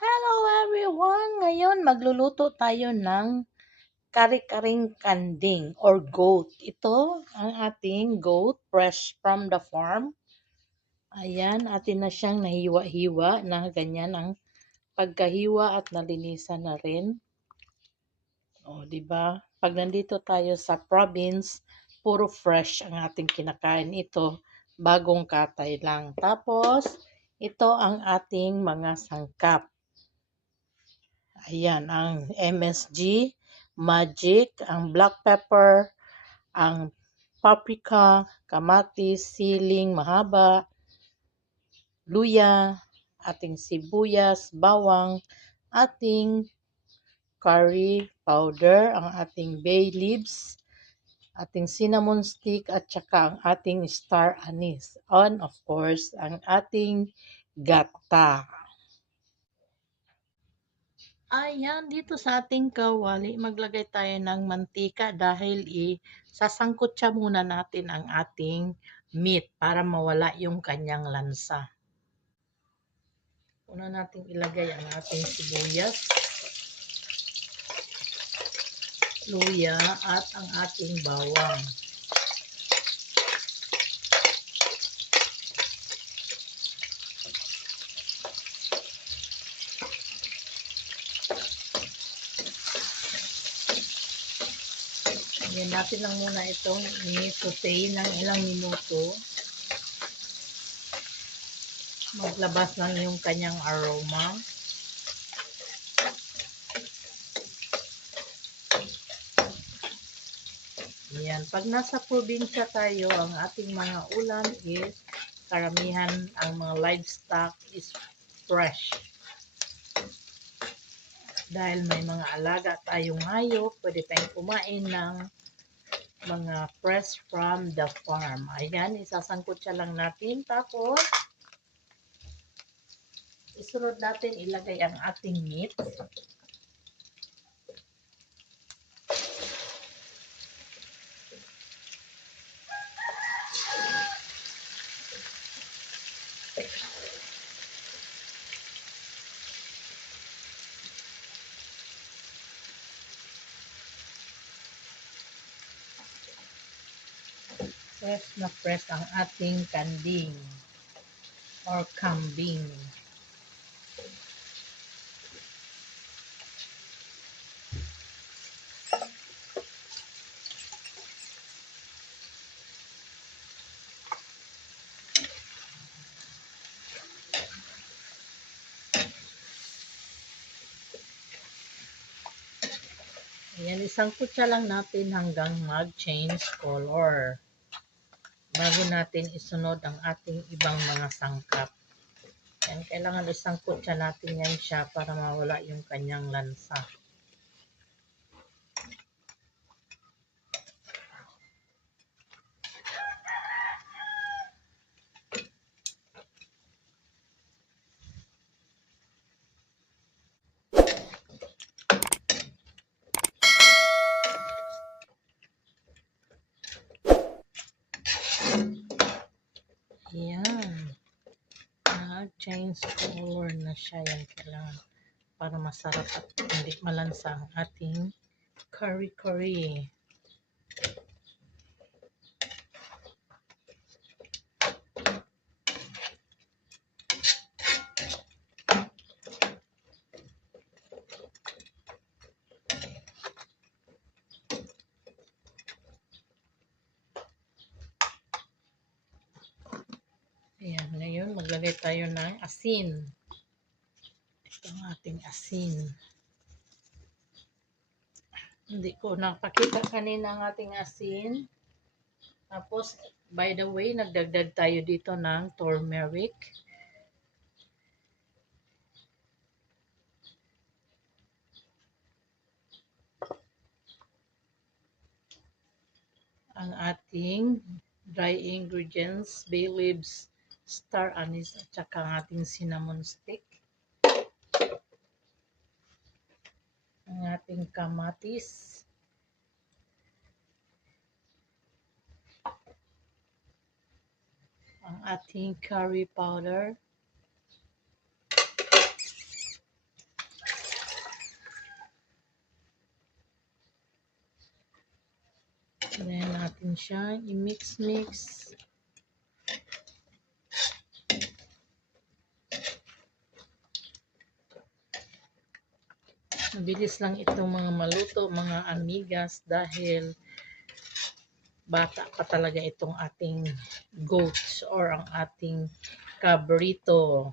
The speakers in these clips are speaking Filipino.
Hello everyone! Ngayon magluluto tayo ng kare-karing kanding or goat. Ito ang ating goat fresh from the farm. Ayan, atin na siyang nahiwa-hiwa na ganyan ang pagkahiwa at nalinisan na rin. O, di ba? Pag nandito tayo sa province, puro fresh ang ating kinakain. Ito, bagong katay lang. Tapos, ito ang ating mga sangkap. Ayan, ang MSG, magic, ang black pepper, ang paprika, kamatis, siling mahaba, luya, ating sibuyas, bawang, ating curry powder, ang ating bay leaves, ating cinnamon stick, at saka ang ating star anise. And of course, ang ating gata. Ayan, dito sa ating kawali, maglagay tayo ng mantika dahil sasangkot siya muna natin ang ating meat para mawala yung kanyang lansa. Una natin ilagay ang ating sibuyas, luya, at ang ating bawang. Ayan, natin lang muna itong i-saute ng ilang minuto. Maglabas lang yung kanyang aroma. Ayan, pag nasa probinsya tayo, ang ating mga ulam is karamihan ang mga livestock is fresh. Dahil may mga alaga tayong hayop, pwede tayong kumain ng mga fresh from the farm. Ayan, isasangkot siya lang natin. Tapos, isunod natin ilagay ang ating meat. Fresh ang ating kanding or kambing. Ayan, isangkot siya lang natin hanggang mag-change color bago natin isunod ang ating ibang mga sangkap. Ayan, kailangan isangkot siya natin yan siya para mawala yung kanyang lansa. Ayan. Nag-change color na siya. Yan kailangan para masarap at hindi malansa ang ating curry. Ayan, ngayon maglagay tayo ng asin. Ito ang ating asin. Hindi ko napakita kanina ang ating asin. Tapos, by the way, nagdagdag tayo dito ng turmeric. Ang ating dry ingredients, bay leaves, star anise, at saka ang ating cinnamon stick. Ang ating kamatis. Ang ating curry powder. siyang i-mix-mix. Mabilis lang itong mga maluto, mga amigas, dahil bata pa talaga itong ating goats or ang ating cabrito.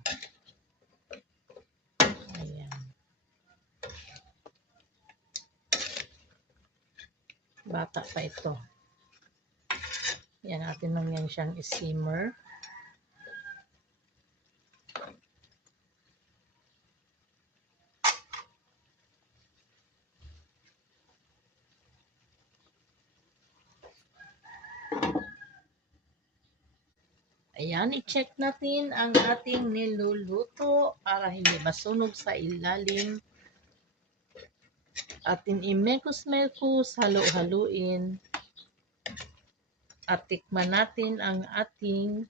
Ayan. Bata pa ito. Yan, natin lang yan siyang i-simmer. Ayan, i-check natin ang ating niluluto para hindi masunog sa ilalim. Atin i-mekos-mekos, halo-haluin. At tikman natin ang ating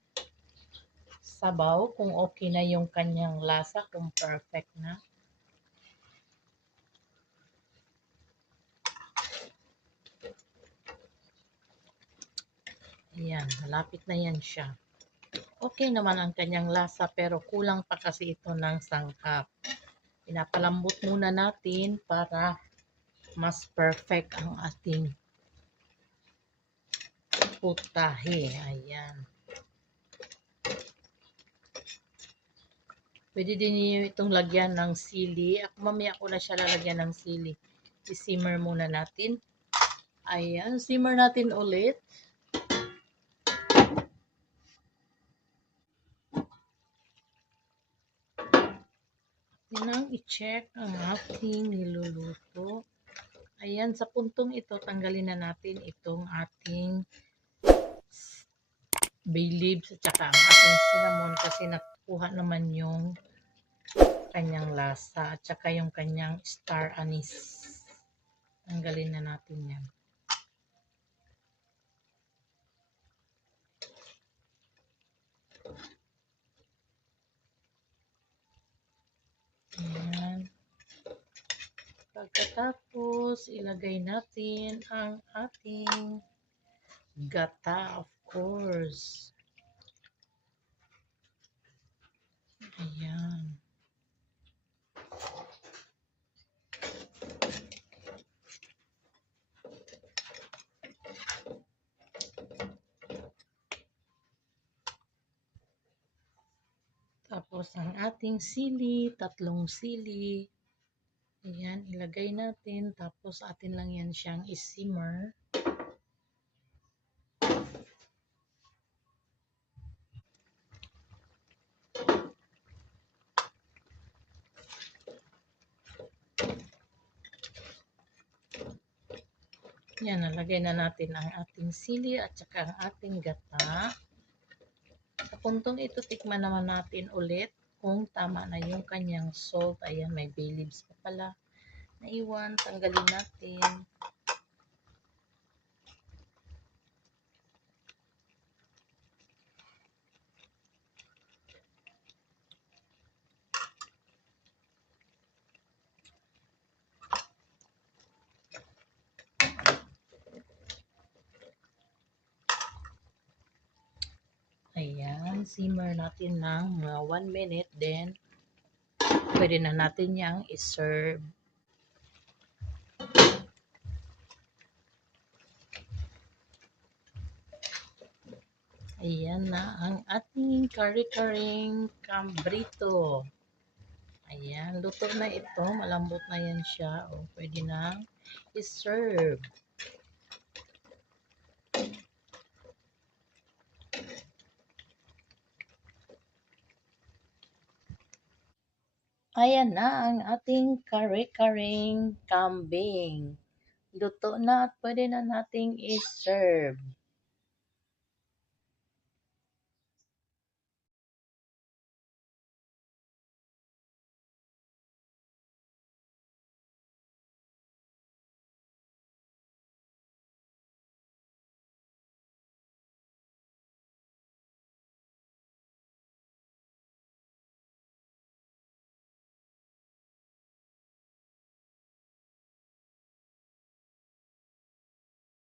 sabaw kung okay na yung kanyang lasa, kung perfect na. Ayan, malapit na yan siya. Okay naman ang kanyang lasa, pero kulang pa kasi ito ng sangkap. Pinapalambot muna natin para mas perfect ang ating putahe. Ayan. Pwede din niyo itong lagyan ng sili. Mamaya ko na siya lalagyan ng sili. I-simmer muna natin. Ayan, simmer natin ulit. Tinang i-check ang ating niluluto. Ayan, sa puntong ito, tanggalin na natin itong ating bay leaves at saka ang ating cinnamon kasi nakuha naman yung kanyang lasa at saka yung kanyang star anise. Tanggalin na natin yan. Ayan. Pagkatapos, ilagay natin ang ating gata, of course. Ayan. Tapos, ang ating sili, 3 sili. Ayan, ilagay natin. Tapos, atin lang yan siyang i-simmer. Yan, nalagay na natin ang ating sili at saka ang ating gata. Sa puntong ito, tikman naman natin ulit kung tama na yung kanyang salt. Ayan, may bay leaves pa pala. Naiwan, tanggalin natin. Ayan, simmer natin ng mga 1 minute. Then, pwede na natin yang i-serve. Ayan na ang ating kare-karing cabrito. Ayan, luto na ito. Malambot na yan siya. O, pwede na i-serve. Ayan na ang ating kare-karing kambing. Luto na at pwede na nating i-serve.